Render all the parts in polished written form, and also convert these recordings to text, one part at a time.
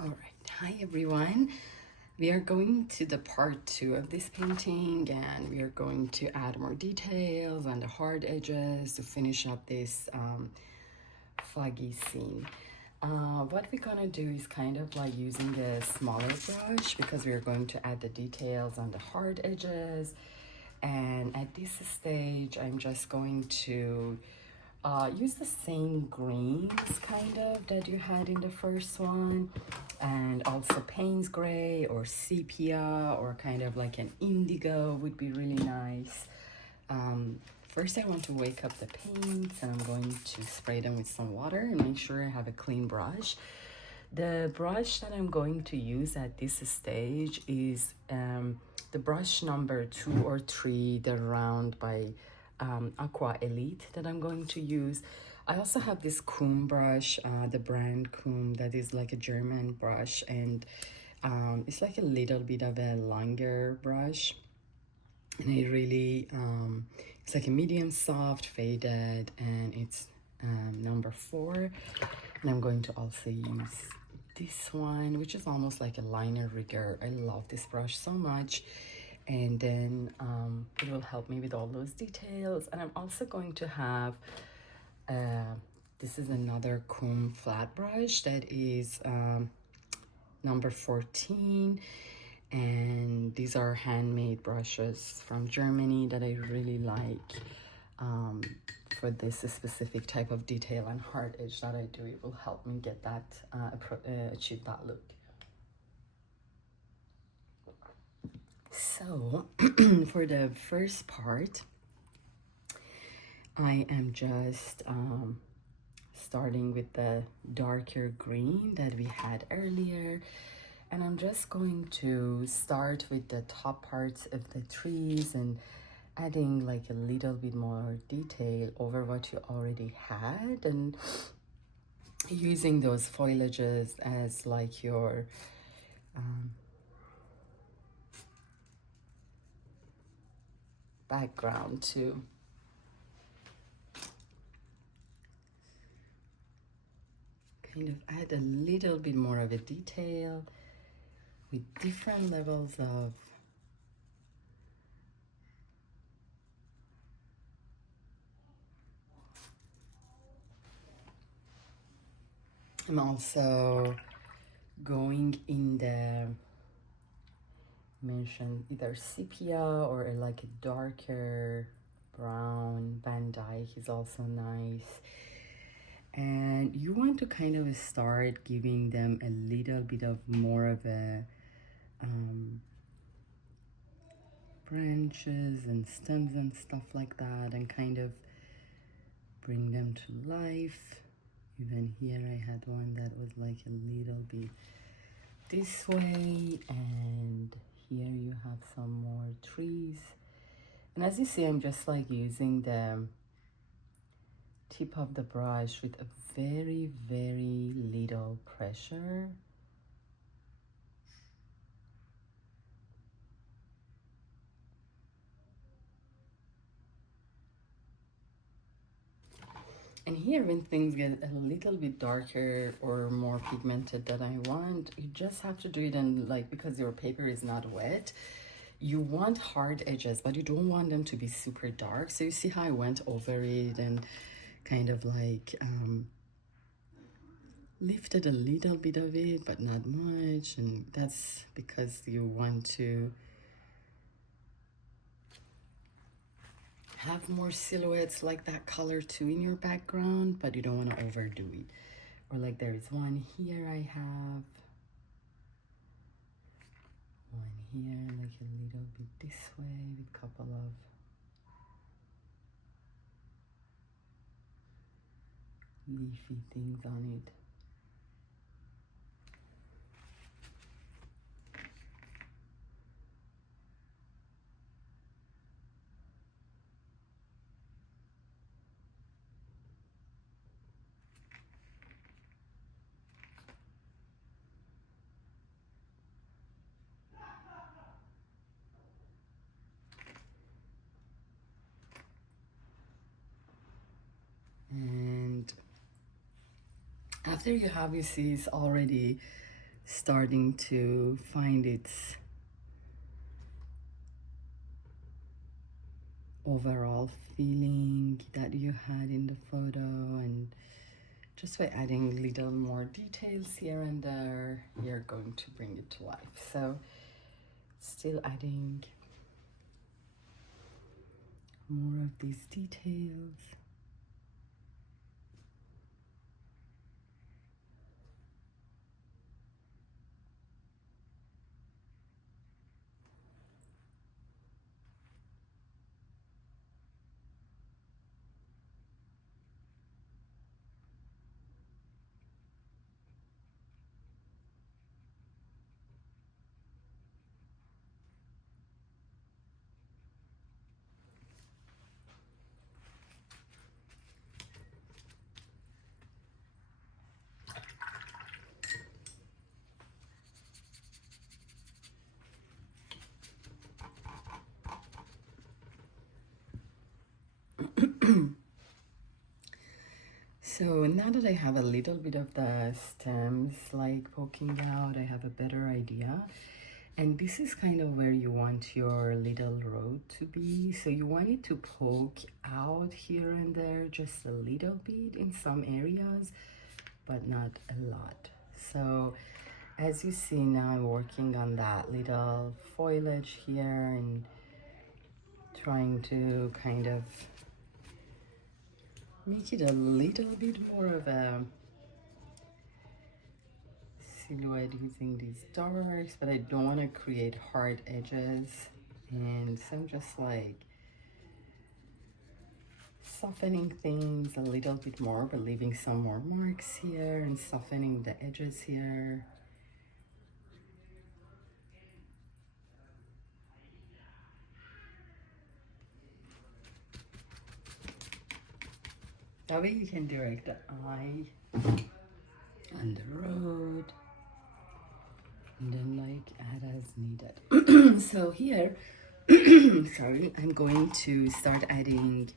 All right, hi everyone. We are going to the part 2 of this painting, and we are going to add more details on the hard edges to finish up this foggy scene. What we're gonna do is kind of like using the smaller brush because we're going to add the details on the hard edges. And at this stage, I'm just going to use the same greens kind of that you had in the first one, and also Payne's gray or sepia or kind of like an indigo would be really nice. First I want to wake up the paints, and I'm going to spray them with some water and make sure I have a clean brush. The brush that I'm going to use at this stage is the brush number 2 or 3, the round by Aqua Elite that I'm going to use. I also have this comb brush, the brand comb, that is like a German brush, and it's like a little bit of a longer brush, and it really it's like a medium soft faded, and it's number 4. And I'm going to also use this one, which is almost like a liner rigger. I love this brush so much, and then it will help me with all those details. And I'm also going to have this is another comb flat brush that is number 14, and these are handmade brushes from Germany that I really like for this specific type of detail and hard edge that I do. It will help me get that achieve that look. So for the first part, I am just starting with the darker green that we had earlier, and I'm just going to start with the top parts of the trees and adding like a little bit more detail over what you already had, and using those foliages as like your background to kind of add a little bit more of a detail with different levels of I'm also going in the mentioned either sepia or like a darker brown. Van Dyke is also nice, and you want to kind of start giving them a little bit of more of a branches and stems and stuff like that, and kind of bring them to life. Even here I had one that was like a little bit this way, and here you have some more trees. And as you see, I'm just like using the tip of the brush with a very, very little pressure. And here, when things get a little bit darker or more pigmented than I want, you just have to do it, and like, because your paper is not wet, you want hard edges, but you don't want them to be super dark. So you see how I went over it and kind of like lifted a little bit of it, but not much. And that's because you want to have more silhouettes like that color too in your background, but you don't want to overdo it. Or like there's one here I have, one here, like a little bit this way with a couple of leafy things on it. And after you have, you see it's already starting to find its overall feeling that you had in the photo, and just by adding little more details here and there, you're going to bring it to life. So still adding more of these details. So now that I have a little bit of the stems like poking out, I have a better idea. And this is kind of where you want your little road to be. So you want it to poke out here and there just a little bit in some areas, but not a lot. So as you see now, I'm working on that little foliage here and trying to kind of make it a little bit more of a silhouette using these darks, but I don't want to create hard edges. And so I'm just like softening things a little bit more, but leaving some more marks here and softening the edges here. That way you can direct the eye on the road and then like add as needed. So here, sorry, I'm going to start adding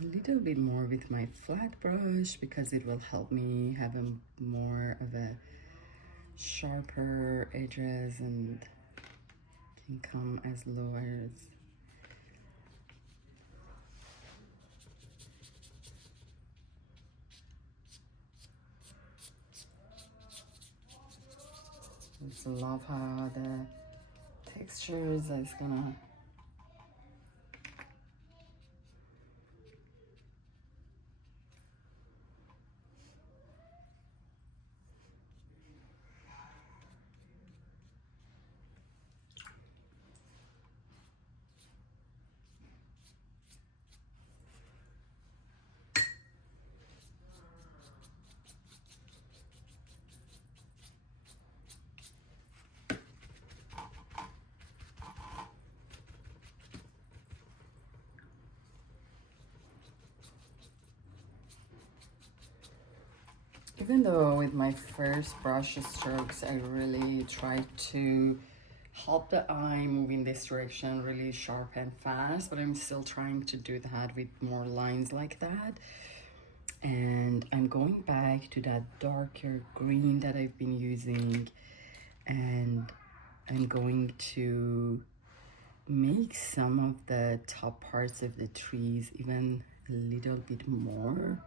a little bit more with my flat brush because it will help me have a more of a sharper edges and can come as low as just love how the textures is gonna even though with my first brush strokes, I really try to help the eye move in this direction really sharp and fast, but I'm still trying to do that with more lines like that. And I'm going back to that darker green that I've been using, and I'm going to make some of the top parts of the trees even a little bit more.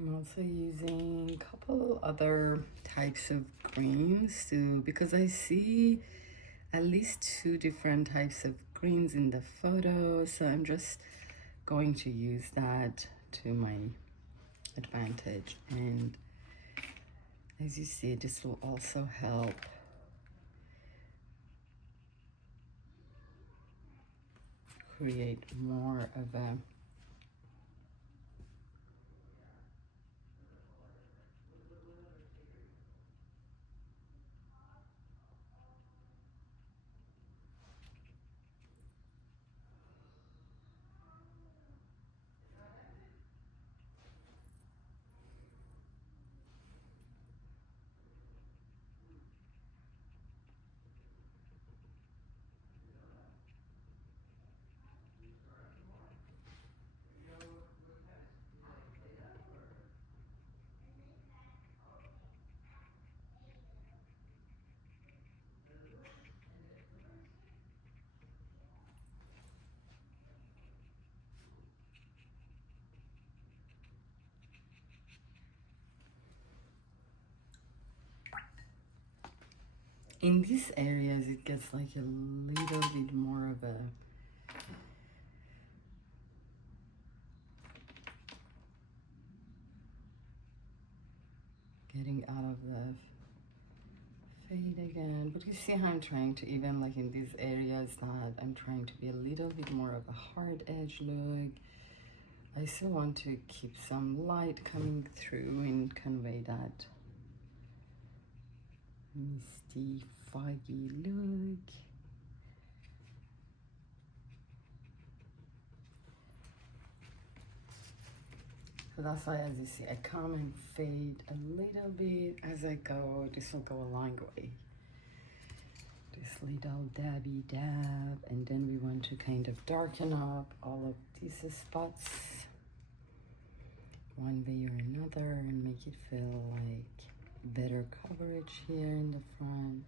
I'm also using a couple other types of greens too, because I see at least two different types of greens in the photo, so I'm just going to use that to my advantage. And as you see, this will also help create more of a in these areas it gets like a little bit more of a getting out of the fade again, but you see how I'm trying to, even like in these areas that I'm trying to be a little bit more of a hard edge look, I still want to keep some light coming through and convey that misty, foggy look. So that's why, as you see, I come and fade a little bit as I go. This will go a long way. This little dabby dab, and then we want to kind of darken up all of these spots one way or another and make it feel like better coverage here in the front.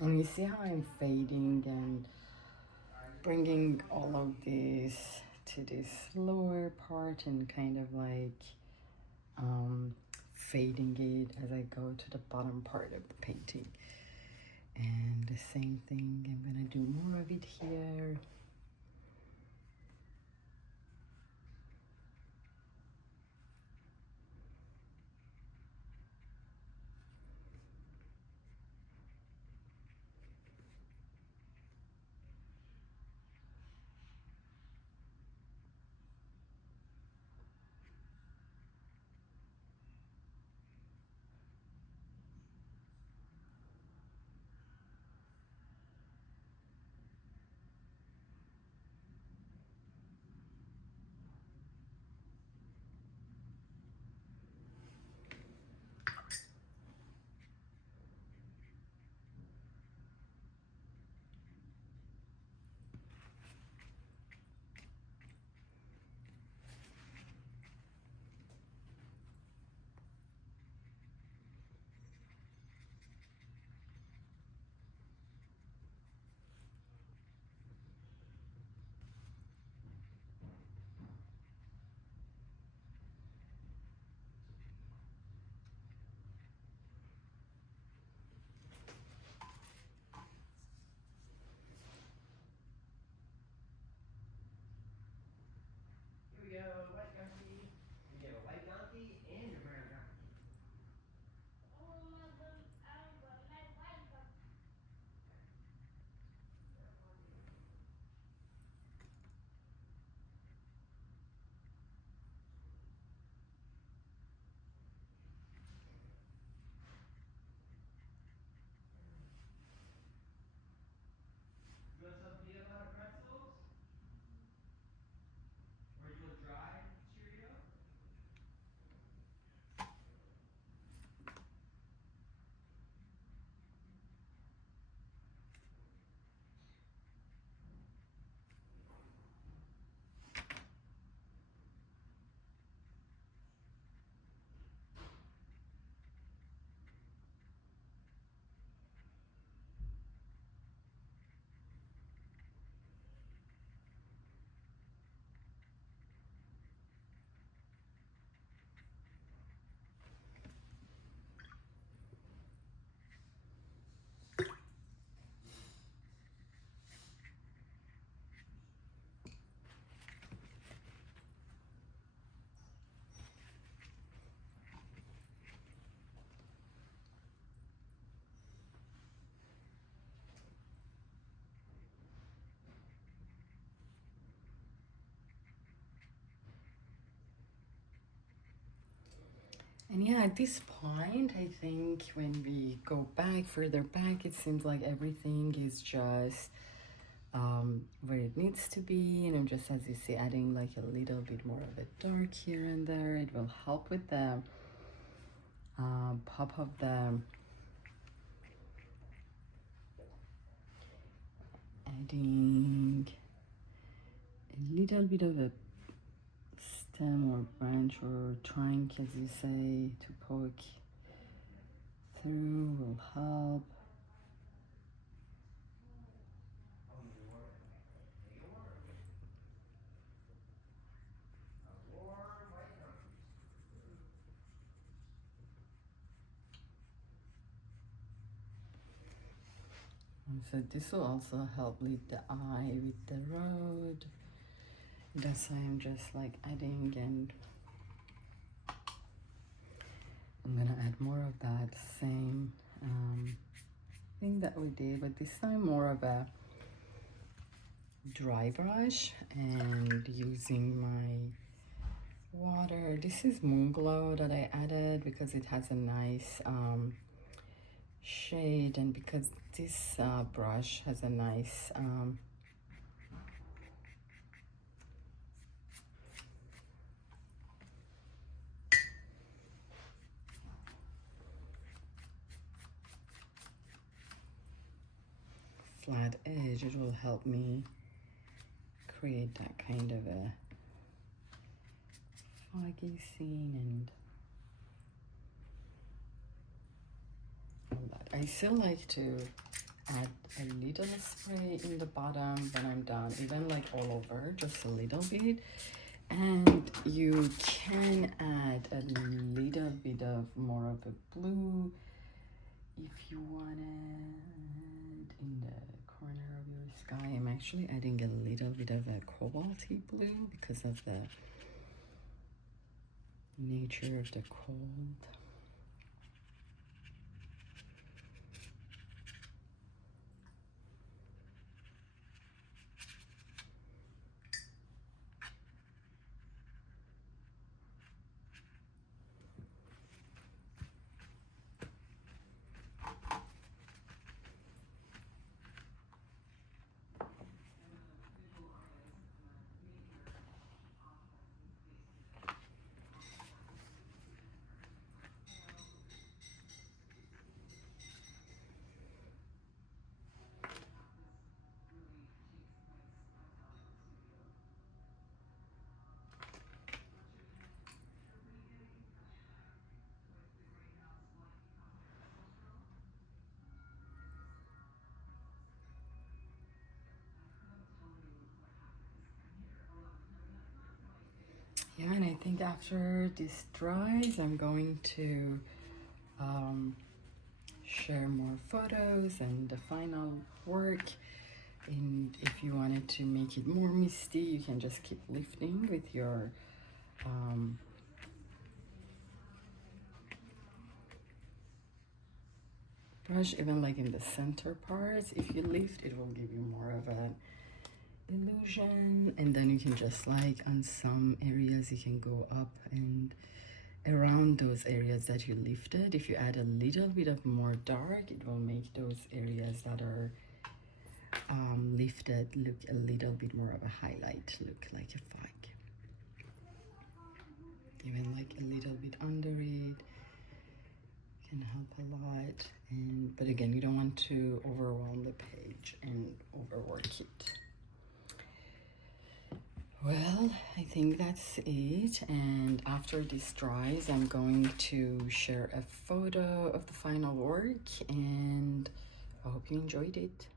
And you see how I'm fading and bringing all of this to this lower part and kind of like fading it as I go to the bottom part of the painting. And the same thing, I'm gonna do more of it here. And yeah, at this point, I think when we go back, further back, it seems like everything is just where it needs to be. And I'm just, as you see, adding like a little bit more of a dark here and there. It will help with the pop of the adding a little bit of a stem or branch or trunk, as you say, to poke through will help. So this will also help lead the eye with the road. That's why I'm just like adding, and I'm gonna add more of that same thing that we did, but this time more of a dry brush and using my water. This is Moon Glow that I added because it has a nice shade, and because this brush has a nice flat edge, it will help me create that kind of a foggy scene and all that. I still like to add a little spray in the bottom when I'm done, even like all over, just a little bit. And you can add a little bit of more of a blue if you want it in the corner of your sky. I'm actually adding a little bit of a cobalty blue because of the nature of the cold. Yeah, and I think after this dries, I'm going to share more photos and the final work. And if you wanted to make it more misty, you can just keep lifting with your brush, even like in the center parts. If you lift, it will give you more of an illusion. And then you can just like on some areas you can go up and around those areas that you lifted. If you add a little bit of more dark, it will make those areas that are lifted look a little bit more of a highlight, look like a fog. Even like a little bit under it can help a lot. And but again, you don't want to overwhelm the page and overwork it. Well, I think that's it. And after this dries, I'm going to share a photo of the final work, and I hope you enjoyed it.